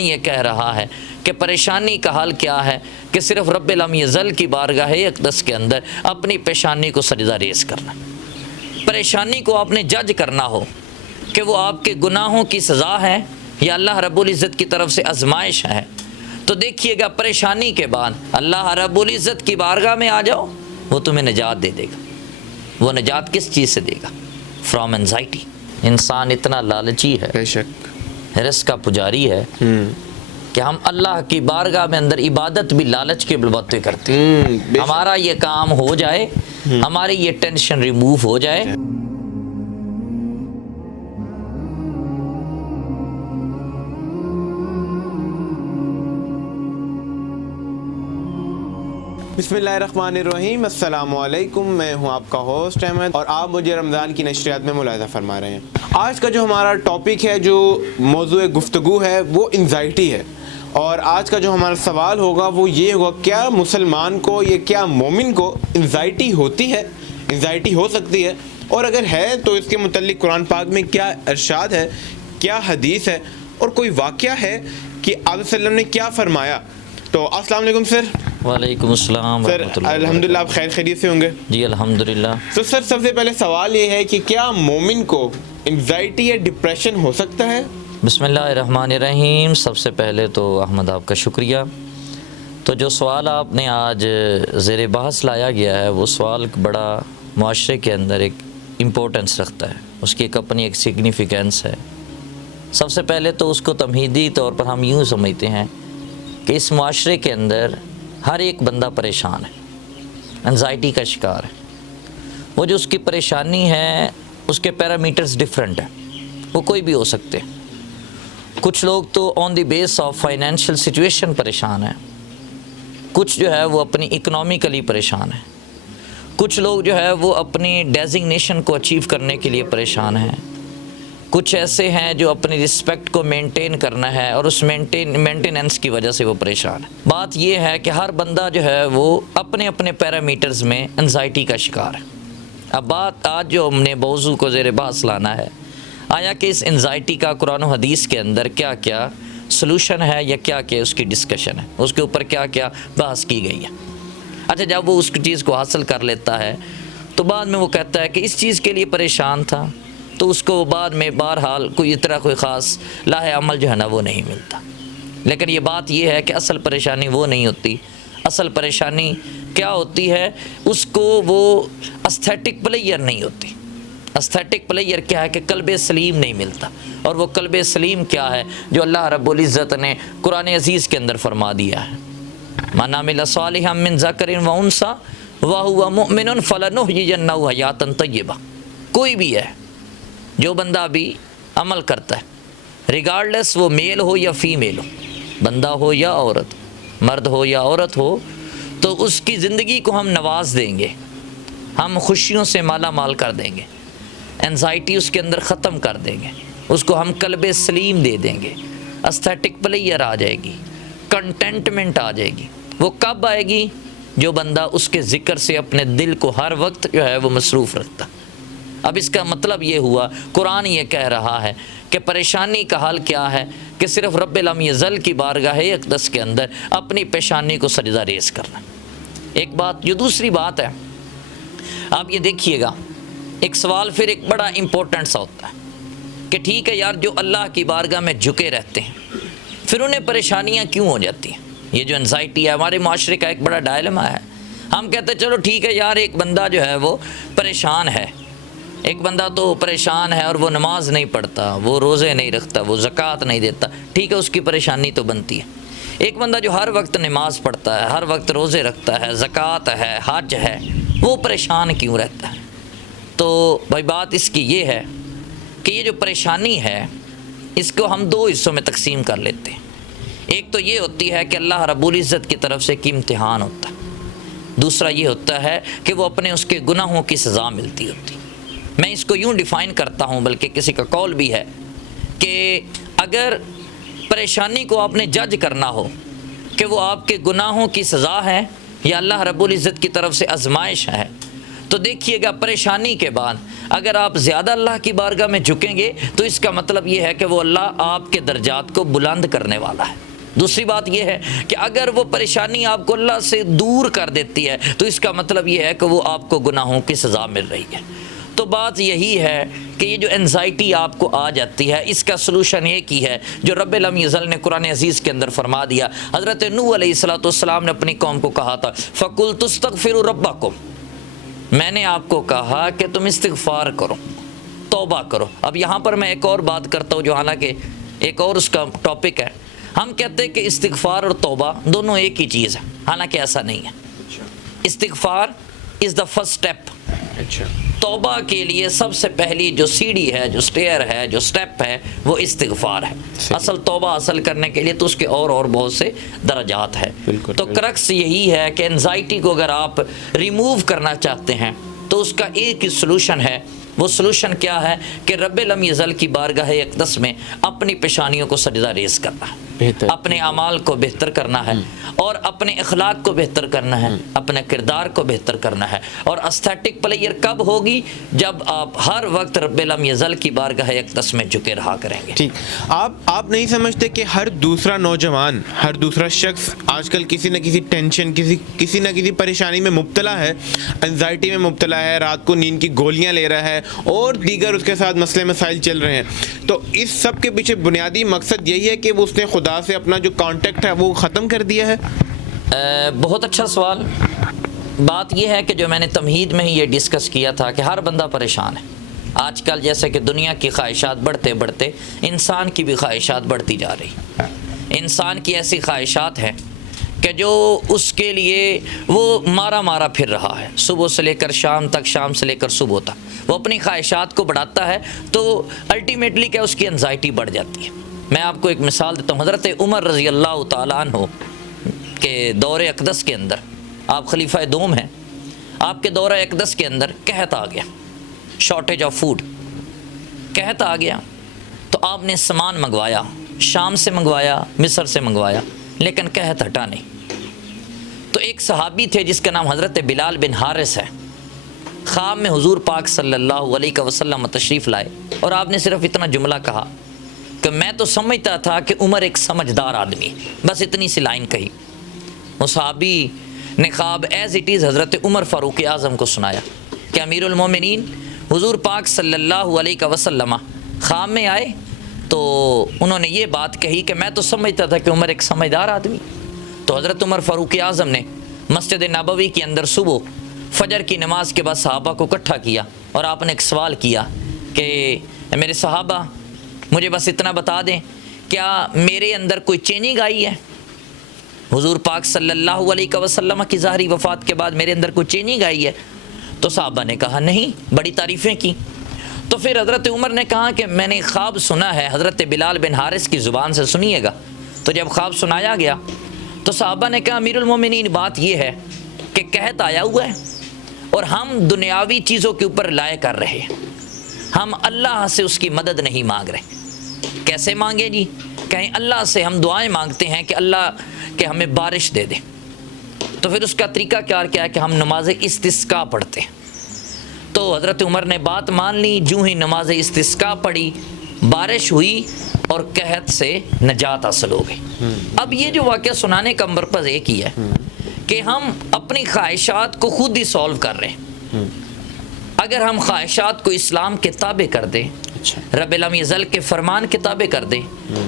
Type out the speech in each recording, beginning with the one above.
یہ کہہ رہا ہے کہ پریشانی کا حل کیا ہے کہ صرف رب لم یزل کی بارگاہ اقدس کے اندر اپنی پیشانی کو سجدہ ریز کرنا، پریشانی کو آپ نے جج کرنا ہو کہ وہ آپ کے گناہوں کی سزا ہے یا اللہ رب العزت کی طرف سے آزمائش ہے، تو دیکھیے گا پریشانی کے بعد اللہ رب العزت کی بارگاہ میں آ جاؤ، وہ تمہیں نجات دے دے گا۔ وہ نجات کس چیز سے دے گا؟ From anxiety. انسان اتنا لالچی ہے، بے شک ہرس کا پجاری ہے کہ ہم اللہ کی بارگاہ میں اندر عبادت بھی لالچ کے بلبوتے کرتے ہیں۔ ہمارا یہ کام ہو جائے، ہماری یہ ٹینشن ریموو ہو جائے۔ بسم اللہ الرحمن الرحیم، السلام علیکم، میں ہوں آپ کا ہوسٹ احمد اور آپ مجھے رمضان کی نشریات میں ملاحظہ فرما رہے ہیں۔ آج کا جو ہمارا ٹاپک ہے، جو موضوع گفتگو ہے، وہ انزائٹی ہے، اور آج کا جو ہمارا سوال ہوگا وہ یہ ہوگا، کیا مسلمان کو یا کیا مومن کو انزائٹی ہوتی ہے، انزائٹی ہو سکتی ہے، اور اگر ہے تو اس کے متعلق قرآن پاک میں کیا ارشاد ہے، کیا حدیث ہے، اور کوئی واقعہ ہے کہ آپ صلی اللہ علیہ وسلم نے کیا فرمایا؟ تو السلام علیکم سر۔ وعلیکم السلام سر ورحمۃ اللہ۔ الحمدللہ آپ خیر خیریت سے ہوں گے؟ جی الحمدللہ۔ تو سر سب سے پہلے سوال یہ ہے کہ کیا مومن کو انزائٹی یا ڈپریشن ہو سکتا ہے؟ بسم اللہ الرحمن الرحیم۔ سب سے پہلے تو احمد آپ کا شکریہ۔ تو جو سوال آپ نے آج زیر بحث لایا گیا ہے، وہ سوال بڑا معاشرے کے اندر ایک امپورٹنس رکھتا ہے، اس کی ایک اپنی ایک سگنیفیکینس ہے۔ سب سے پہلے تو اس کو تمہیدی طور پر ہم یوں سمجھتے ہیں کہ اس معاشرے کے اندر ہر ایک بندہ پریشان ہے، انزائٹی کا شکار ہے۔ وہ جو اس کی پریشانی ہے، اس کے پیرامیٹرز ڈیفرنٹ ہیں، وہ کوئی بھی ہو سکتے ہیں۔ کچھ لوگ تو آن دی بیس آف فائنینشیل سچویشن پریشان ہیں، کچھ جو ہے وہ اپنی اکنامیکلی پریشان ہیں، کچھ لوگ جو ہے وہ اپنی ڈیزگنیشن کو اچیو کرنے کے لیے پریشان ہیں، کچھ ایسے ہیں جو اپنی رسپیکٹ کو مینٹین کرنا ہے اور اس مینٹیننس کی وجہ سے وہ پریشان ہے۔ بات یہ ہے کہ ہر بندہ جو ہے وہ اپنے اپنے پیرامیٹرز میں انزائٹی کا شکار ہے۔ اب بات آج جو ہم نے موضوع کو زیر بحث لانا ہے، آیا کہ اس انزائٹی کا قرآن و حدیث کے اندر کیا کیا سلوشن ہے یا کیا کیا اس کی ڈسکشن ہے، اس کے اوپر کیا کیا بحث کی گئی ہے۔ اچھا، جب وہ اس چیز کو حاصل کر لیتا ہے تو بعد میں وہ کہتا ہے کہ اس چیز کے لیے پریشان تھا، تو اس کو بعد میں بہرحال کوئی اتنا کوئی خاص لاہ عمل جو ہے نا وہ نہیں ملتا۔ لیکن یہ بات یہ ہے کہ اصل پریشانی وہ نہیں ہوتی، اصل پریشانی کیا ہوتی ہے، اس کو وہ استھیٹک پلیئر نہیں ہوتی۔ استھیٹک پلیئر کیا ہے کہ قلب سلیم نہیں ملتا، اور وہ قلب سلیم کیا ہے جو اللہ رب العزت نے قرآن عزیز کے اندر فرما دیا ہے، من عمل صالحا من ذکر و انثی وہو مؤمن فلنحیینہ حیاۃ طیبہ۔ کوئی بھی ہے جو بندہ بھی عمل کرتا ہے، ریگارڈلیس وہ میل ہو یا فیمیل ہو، بندہ ہو یا عورت، مرد ہو یا عورت ہو، تو اس کی زندگی کو ہم نواز دیں گے، ہم خوشیوں سے مالا مال کر دیں گے، انزائٹی اس کے اندر ختم کر دیں گے، اس کو ہم قلب سلیم دے دیں گے، استھیٹک پلیئر آ جائے گی، کنٹینٹمنٹ آ جائے گی۔ وہ کب آئے گی؟ جو بندہ اس کے ذکر سے اپنے دل کو ہر وقت جو ہے وہ مصروف رکھتا۔ اب اس کا مطلب یہ ہوا، قرآن یہ کہہ رہا ہے کہ پریشانی کا حل کیا ہے کہ صرف رب لم یزل کی بارگاہ اقدس کے اندر اپنی پیشانی کو سجدہ ریز کرنا۔ ایک بات جو دوسری بات ہے، آپ یہ دیکھیے گا، ایک سوال پھر ایک بڑا امپورٹنٹ سا ہوتا ہے کہ ٹھیک ہے یار، جو اللہ کی بارگاہ میں جھکے رہتے ہیں پھر انہیں پریشانیاں کیوں ہو جاتی ہیں؟ یہ جو انزائٹی ہے ہمارے معاشرے کا ایک بڑا ڈائلما ہے۔ ہم کہتے ہیں چلو ٹھیک ہے یار، ایک بندہ جو ہے وہ پریشان ہے، ایک بندہ تو پریشان ہے اور وہ نماز نہیں پڑھتا، وہ روزے نہیں رکھتا، وہ زکوٰۃ نہیں دیتا، ٹھیک ہے، اس کی پریشانی تو بنتی ہے۔ ایک بندہ جو ہر وقت نماز پڑھتا ہے، ہر وقت روزے رکھتا ہے، زکوٰۃ ہے، حج ہے، وہ پریشان کیوں رہتا ہے؟ تو بھائی بات اس کی یہ ہے کہ یہ جو پریشانی ہے اس کو ہم دو حصوں میں تقسیم کر لیتے ہیں۔ ایک تو یہ ہوتی ہے کہ اللہ رب العزت کی طرف سے ایک امتحان ہوتا ہے، دوسرا یہ ہوتا ہے کہ وہ اپنے اس کے گناہوں کی سزا ملتی ہوتی۔ میں اس کو یوں ڈیفائن کرتا ہوں، بلکہ کسی کا قول بھی ہے کہ اگر پریشانی کو آپ نے جج کرنا ہو کہ وہ آپ کے گناہوں کی سزا ہے یا اللہ رب العزت کی طرف سے آزمائش ہے، تو تو دیکھیے گا پریشانی کے بعد اگر آپ زیادہ اللہ کی بارگاہ میں جھکیں گے تو اس کا مطلب یہ ہے کہ وہ اللہ آپ کے درجات کو بلند کرنے والا ہے۔ دوسری بات یہ ہے کہ اگر وہ پریشانی آپ کو اللہ سے دور کر دیتی ہے تو اس کا مطلب یہ ہے کہ وہ آپ کو گناہوں کی سزا مل رہی ہے۔ تو بات یہی ہے کہ یہ جو انزائٹی آپ کو آ جاتی ہے اس کا سلوشن ایک ہی ہے جو رب لم یزل نے قرآن عزیز کے اندر فرما دیا۔ حضرت نوح علیہ السلام نے اپنی قوم کو کہا تھا فَقُلْتُ اسْتَغْفِرُوا رَبَّكُمْ، میں نے آپ کو کہا کہ تم استغفار کرو، توبہ کرو۔ اب یہاں پر میں ایک اور بات کرتا ہوں جو حالانکہ ایک اور اس کا ٹاپک ہے۔ ہم کہتے ہیں کہ استغفار اور توبہ دونوں ایک ہی چیز ہے، حالانکہ ایسا نہیں ہے۔ استغفار از دا فرسٹ اسٹیپ، توبہ کے لیے سب سے پہلی جو سیڑھی ہے، جو سٹیئر ہے، جو سٹیپ ہے، وہ استغفار ہے۔ اصل توبہ حاصل کرنے کے لیے تو اس کے اور بہت سے درجات ہیں۔ تو کرکس یہی ہے کہ انزائٹی کو اگر آپ ریموو کرنا چاہتے ہیں تو اس کا ایک ہی سلوشن ہے۔ وہ سلوشن کیا ہے کہ رب لم یزل کی بارگاہ اقدس میں اپنی پیشانیوں کو سجدہ ریز کرنا ہے، اپنے اعمال کو بہتر کرنا ہے اور اپنے اخلاق کو بہتر کرنا ہے، اپنے کردار کو بہتر کرنا ہے۔ اور استھیٹک پلیئر کب ہوگی؟ جب آپ ہر وقت رب لم یزل کی بارگاہ اقدس میں جھکے رہا کریں گے۔ ٹھیک، آپ نہیں سمجھتے کہ ہر دوسرا نوجوان، ہر دوسرا شخص آج کل کسی نہ کسی ٹینشن، کسی نہ کسی پریشانی میں مبتلا ہے، انزائٹی میں مبتلا ہے، رات کو نیند کی گولیاں لے رہا ہے اور دیگر اس کے ساتھ مسئلے مسائل چل رہے ہیں۔ تو اس سب کے پیچھے بنیادی مقصد یہی ہے کہ وہ اس نے خدا سے اپنا جو کانٹیکٹ ہے وہ ختم کر دیا ہے؟ بہت اچھا سوال۔ بات یہ ہے کہ جو میں نے تمہید میں ہی یہ ڈسکس کیا تھا کہ ہر بندہ پریشان ہے آج کل، جیسے کہ دنیا کی خواہشات بڑھتے بڑھتے انسان کی بھی خواہشات بڑھتی جا رہی۔ انسان کی ایسی خواہشات ہیں کہ جو اس کے لیے وہ مارا پھر رہا ہے، صبح سے لے کر شام تک، شام سے لے کر صبح تک وہ اپنی خواہشات کو بڑھاتا ہے، تو الٹیمیٹلی کیا اس کی انزائٹی بڑھ جاتی ہے۔ میں آپ کو ایک مثال دیتا ہوں۔ حضرت عمر رضی اللہ تعالیٰ عنہ کے دور اقدس کے اندر، آپ خلیفہ دوم ہیں، آپ کے دور اقدس کے اندر قحط آ گیا، شارٹیج آف فوڈ، قحط آ گیا۔ تو آپ نے سامان منگوایا، شام سے منگوایا، مصر سے منگوایا، لیکن قحط ہٹا نہیں۔ تو ایک صحابی تھے جس کا نام حضرت بلال بن حارث ہے، خواب میں حضور پاک صلی اللہ علیہ وسلم تشریف لائے اور آپ نے صرف اتنا جملہ کہا کہ میں تو سمجھتا تھا کہ عمر ایک سمجھدار آدمی، بس اتنی سی لائن کہی۔ وہ صحابی نے خواب ایز اٹ از حضرت عمر فاروق اعظم کو سنایا کہ امیر المومنین حضور پاک صلی اللہ علیہ وسلم خواب میں آئے تو انہوں نے یہ بات کہی کہ میں تو سمجھتا تھا کہ عمر ایک سمجھدار آدمی۔ تو حضرت عمر فاروق اعظم نے مسجد نبوی کے اندر صبح فجر کی نماز کے بعد صحابہ کو اکٹھا کیا اور آپ نے ایک سوال کیا کہ میرے صحابہ مجھے بس اتنا بتا دیں، کیا میرے اندر کوئی چینجنگ آئی ہے؟ حضور پاک صلی اللہ علیہ وسلم کی ظاہری وفات کے بعد میرے اندر کوئی چینجنگ آئی ہے؟ تو صحابہ نے کہا نہیں، بڑی تعریفیں کی۔ تو پھر حضرت عمر نے کہا کہ میں نے خواب سنا ہے، حضرت بلال بن حارث کی زبان سے سنیے گا۔ تو جب خواب سنایا گیا تو صحابہ نے کہا امیر المومنین بات یہ ہے کہ قحط آیا ہوا ہے اور ہم دنیاوی چیزوں کے اوپر لائے کر رہے ہیں، ہم اللہ سے اس کی مدد نہیں مانگ رہے۔ کیسے مانگے جی؟ کہیں اللہ سے ہم دعائیں مانگتے ہیں کہ اللہ کہ ہمیں بارش دے دے، تو پھر اس کا طریقہ کیا ہے کہ ہم نماز استسقاء پڑھتے ہیں۔ تو حضرت عمر نے بات مان لی، جو ہی نماز استسقاء پڑھی بارش ہوئی اور قحط سے نجات حاصل ہو گئی۔ اب یہ جو واقعہ سنانے کا مرکز ایک ہی ہے کہ ہم اپنی خواہشات کو خود ہی سولو کر رہے ہیں۔ اگر ہم خواہشات کو اسلام کے تابع کر دیں، رب لم یزل کے فرمان کے تابع کر دیں،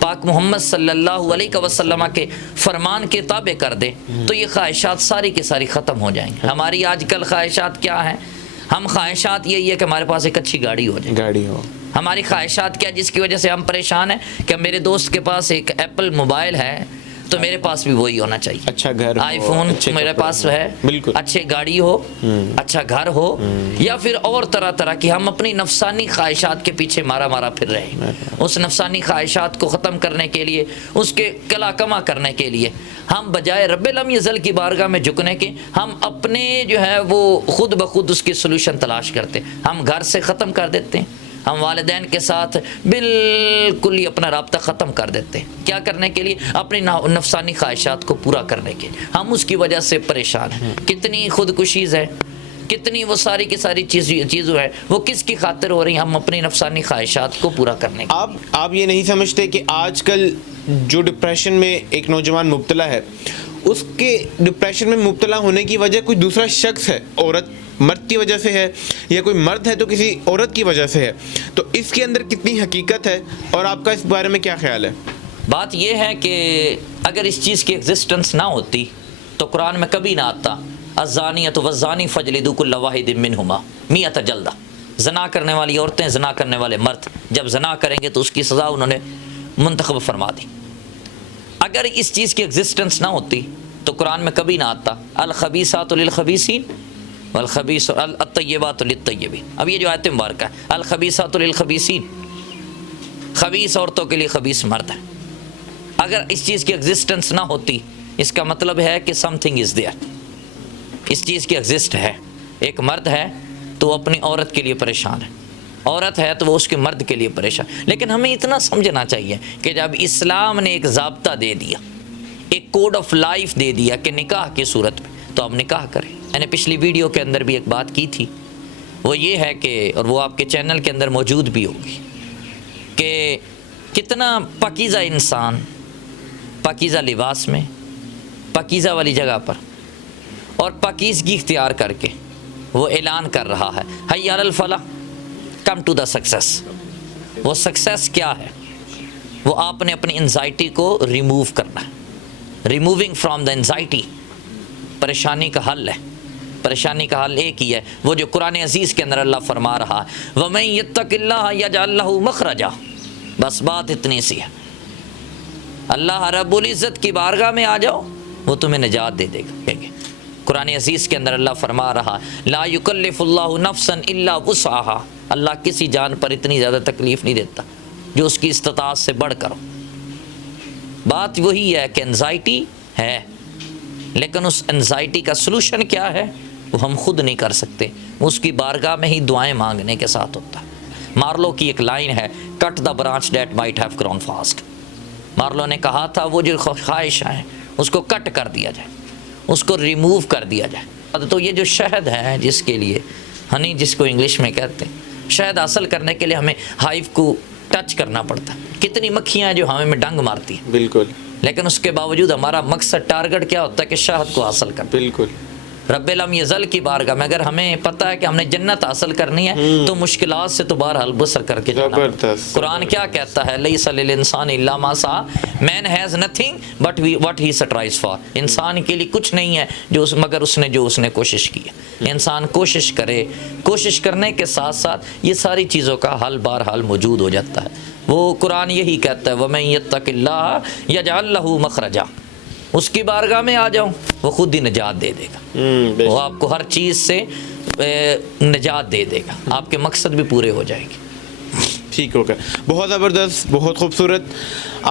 پاک محمد صلی اللہ علیہ وسلم کے فرمان کے تابع کر دیں، تو یہ خواہشات ساری کی ساری ختم ہو جائیں گے۔ ہماری آج کل خواہشات کیا ہیں؟ ہم خواہشات یہی ہے کہ ہمارے پاس ایک اچھی گاڑی ہو جائے۔ ہماری خواہشات کیا جس کی وجہ سے ہم پریشان ہیں کہ میرے دوست کے پاس ایک ایپل موبائل ہے تو میرے پاس بھی وہی ہونا چاہیے، اچھا گھر، آئی فون میرے پاس ہے، اچھے گاڑی ہو، اچھا گھر ہو، یا پھر اور طرح کی ہم اپنی نفسانی خواہشات کے پیچھے مارا پھر رہے ہیں۔ اس نفسانی خواہشات کو ختم کرنے کے لیے، اس کے کلا کما کرنے کے لیے ہم بجائے رب لم یزل کی بارگاہ میں جھکنے کے، ہم اپنے جو ہے وہ خود بخود اس کی سلوشن تلاش کرتے ہیں۔ ہم گھر سے ختم کر دیتے ہیں، ہم والدین کے ساتھ بالکل ہی اپنا رابطہ ختم کر دیتے ہیں۔ کیا کرنے کے لیے؟ اپنی نفسانی خواہشات کو پورا کرنے کے۔ ہم اس کی وجہ سے پریشان ہیں۔ کتنی خودکشیز ہے، کتنی وہ ساری کی ساری چیزیں ہیں وہ کس کی خاطر ہو رہی ہیں؟ ہم اپنی نفسانی خواہشات کو پورا کرنے کی. آپ یہ نہیں سمجھتے کہ آج کل جو ڈپریشن میں ایک نوجوان مبتلا ہے, اس کے ڈپریشن میں مبتلا ہونے کی وجہ کوئی دوسرا شخص ہے, عورت مرد کی وجہ سے ہے, یا کوئی مرد ہے تو کسی عورت کی وجہ سے ہے, تو اس کے اندر کتنی حقیقت ہے اور آپ کا اس بارے میں کیا خیال ہے؟ بات یہ ہے کہ اگر اس چیز کی ایگزسٹنس نہ ہوتی تو قرآن میں کبھی نہ آتا الزانیۃ والزانی فاجلدوا کل واحد منہما 100 جلدہ. زنا کرنے والی عورتیں, زنا کرنے والے مرد جب زنا کریں گے تو اس کی سزا انہوں نے منتخب فرما دی. اگر اس چیز کی ایگزسٹنس نہ ہوتی تو قرآن میں کبھی نہ آتا الخبیثات للخبیثین الطیبات للطیبین. اب یہ جو آیت مبارکہ ہے الخبیثات للخبیثین, خبیث عورتوں کے لیے خبیث مرد ہے. اگر اس چیز کی ایگزسٹنس نہ ہوتی اس کا مطلب ہے کہ سم تھنگ از دیئر, اس چیز کی ایگزسٹ ہے. ایک مرد ہے تو وہ اپنی عورت کے لیے پریشان ہے, عورت ہے تو وہ اس کے مرد کے لیے پریشان. لیکن ہمیں اتنا سمجھنا چاہیے کہ جب اسلام نے ایک ضابطہ دے دیا, ایک کوڈ آف لائف دے دیا کہ نکاح کی صورت میں تو اب نکاح کریں. میں نے پچھلی ویڈیو کے اندر بھی ایک بات کی تھی, وہ یہ ہے کہ, اور وہ آپ کے چینل کے اندر موجود بھی ہوگی, کہ کتنا پاکیزہ انسان پاکیزہ لباس میں, پاکیزہ والی جگہ پر اور پاکیزگی اختیار کر کے وہ اعلان کر رہا ہے حی علی الفلاح, کم ٹو دا سکسیس. وہ سکسیس کیا ہے؟ وہ آپ نے اپنی انزائٹی کو ریموو کرنا ہے. ریموونگ فرام دا انزائٹی پریشانی کا حل ہے. پریشانی کا حل ایک ہی ہے, وہ جو قرآن عزیز کے اندر اللہ فرما رہا ہے وَمَن يَتَّقِ اللَّهَ يَجْعَل لَّهُ مَخْرَجًا. بس بات اتنی سی ہے, اللہ رب العزت کی بارگاہ میں آ جاؤ وہ تمہیں نجات دے دے گا. قرآن عزیز کے اندر اللہ فرما رہا لا یکلف اللہ نفسا الا وسعها, اللہ کسی جان پر اتنی زیادہ تکلیف نہیں دیتا جو اس کی استطاعت سے بڑھ کر ہو. بات وہی ہے کہ انزائٹی ہے, لیکن اس انزائٹی کا سلوشن کیا ہے وہ ہم خود نہیں کر سکتے, اس کی بارگاہ میں ہی دعائیں مانگنے کے ساتھ ہوتا ہے. مارلو کی ایک لائن ہے cut the branch that might have grown fast. Marlowe نے کہا تھا وہ جو خواہشیں ہیں اس کو کٹ کر دیا جائے, اس کو ریموو کر دیا جائے. تو یہ جو شہد ہے جس کے لیے ہنی جس کو انگلش میں کہتے ہیں, شہد حاصل کرنے کے لیے ہمیں ہائیو کو ٹچ کرنا پڑتا ہے. کتنی مکھیاں ہیں جو ہمیں ڈنگ مارتی ہیں, بالکل, لیکن اس کے باوجود ہمارا مقصد ٹارگٹ کیا ہوتا ہے کہ شہد کو حاصل کرنا. بالکل. رب لم یزل کی بارگاہ میں اگر ہمیں پتہ ہے کہ ہم نے جنت حاصل کرنی ہے تو مشکلات سے تو بہرحال بسر کر کے جانا. قرآن کیا کہتا ہے لیس للانسان الا ما سعى, man has nothing but what he strives for. انسان کے لیے کچھ نہیں ہے جو مگر اس نے کوشش کی ہے. انسان کوشش کرے, کوشش کرنے کے ساتھ ساتھ یہ ساری چیزوں کا حل بہرحال موجود ہو جاتا ہے. وہ قرآن یہی کہتا ہے وَمَن يَتَّقِ اللَّهَ يَجْعَل لَّهُ مَخْرَجًا, اس کی بارگاہ میں آ جاؤ وہ خود ہی نجات دے دے گا. وہ آپ کو ہر چیز سے نجات دے دے گا, آپ کے مقصد بھی پورے ہو جائیں گے. ٹھیک ہوگا. بہت زبردست, بہت خوبصورت.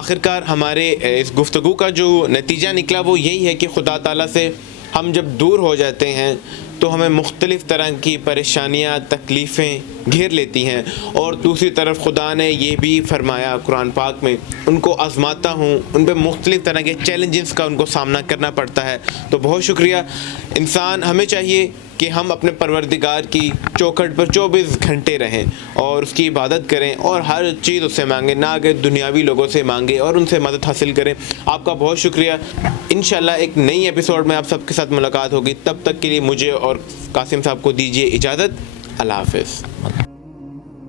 آخرکار ہمارے اس گفتگو کا جو نتیجہ نکلا وہ یہی ہے کہ خدا تعالیٰ سے ہم جب دور ہو جاتے ہیں تو ہمیں مختلف طرح کی پریشانیاں تکلیفیں گھیر لیتی ہیں, اور دوسری طرف خدا نے یہ بھی فرمایا قرآن پاک میں ان کو آزماتا ہوں, ان پہ مختلف طرح کے چیلنجز کا ان کو سامنا کرنا پڑتا ہے. تو بہت شکریہ. انسان ہمیں چاہیے کہ ہم اپنے پروردگار کی چوکھٹ پر 24 گھنٹے رہیں اور اس کی عبادت کریں اور ہر چیز اس سے مانگیں, نہ کہ دنیاوی لوگوں سے مانگیں اور ان سے مدد حاصل کریں. آپ کا بہت شکریہ. انشاءاللہ ایک نئی ایپیسوڈ میں آپ سب کے ساتھ ملاقات ہوگی. تب تک کے لیے مجھے اور قاسم صاحب کو دیجیے اجازت. اللہ حافظ.